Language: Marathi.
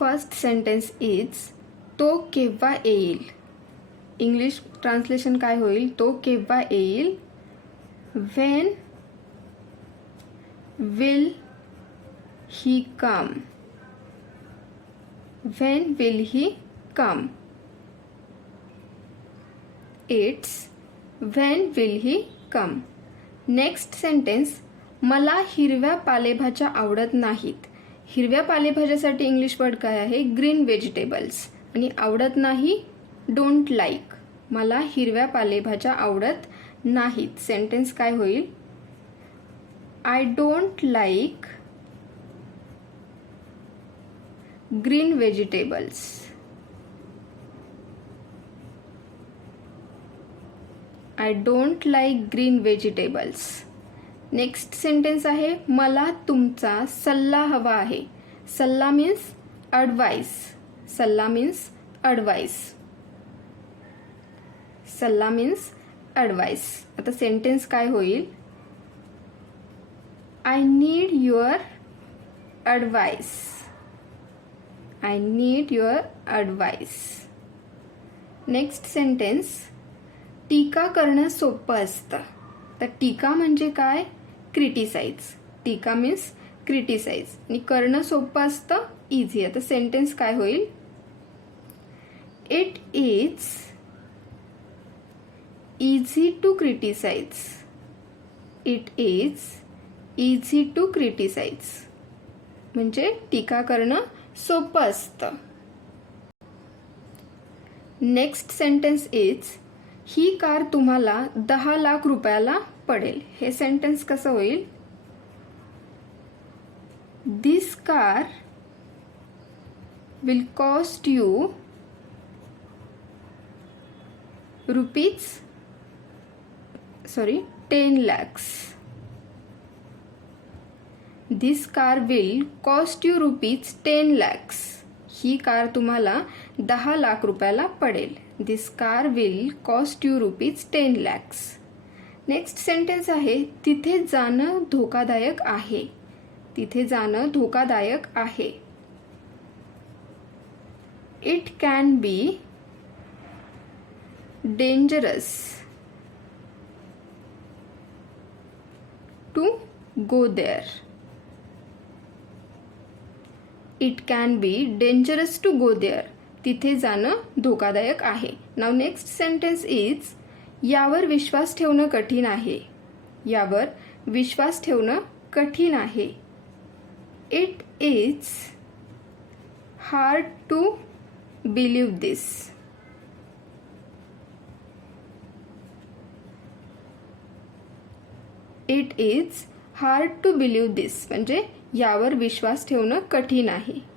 फर्स्ट सेंटेन्स इज तो केव्हा येईल? इंग्लिश ट्रान्सलेशन काय होईल? तो केव्हा येईल? When will he come when will he come it's when will he come next sentence मला हिरव्या पालेभाज्या आवडत नाहीत. हिरव्या पालेभाज्यासाठी इंग्लिश वर्ड काय आहे? ग्रीन व्हेजिटेबल्स आणि आवडत नाही? डोंट लाईक मला हिरव्या पालेभाज्या आवडत नाहीत. सेंटेन्स काय होईल? I don't like green vegetables I don't like green vegetables next sentence आहे मला तुमचा सल्ला हवा आहे. सल्ला मीन्स अडवाईस सल्ला मीन्स अडवाईस सल्ला मीन्स अडवाईस आता सेंटेन्स काय होईल? I need your advice I need your advice next sentence टीका करणं सोपं असतं. तर टीका म्हणजे काय? क्रिटिसाइज टीका मीन्स क्रिटिसाइज आणि करणं सोपं असतं इझी आता सेंटेन्स काय होईल? It is easy to criticise it is easy to criticise म्हणजे टीका करणं सोपं असतं. नेक्स्ट सेंटेन्स इज ही कार तुम्हाला दहा लाख रुपयाला पडेल. हे सेंटेन्स कसं होईल? This car will cost you rupees sorry ten lakhs this car will cost you rupees ten lakhs he car तुम्हाला दहा लाख रुपयाला पडेल. This car will cost you rupees ten lakhs next sentence आहे तिथे जाणं धोकादायक आहे. तिथे जाणं धोकादायक आहे. It can be dangerous to go there it can be dangerous to go there तिथे जाणं धोकादायक आहे. नाव नेक्स्ट सेंटेन्स इज यावर विश्वास ठेवणं कठीण आहे. यावर विश्वास ठेवणं कठीण आहे. It is hard to believe this it is hard to believe this म्हणजे यावर विश्वास ठेवणं कठीण आहे.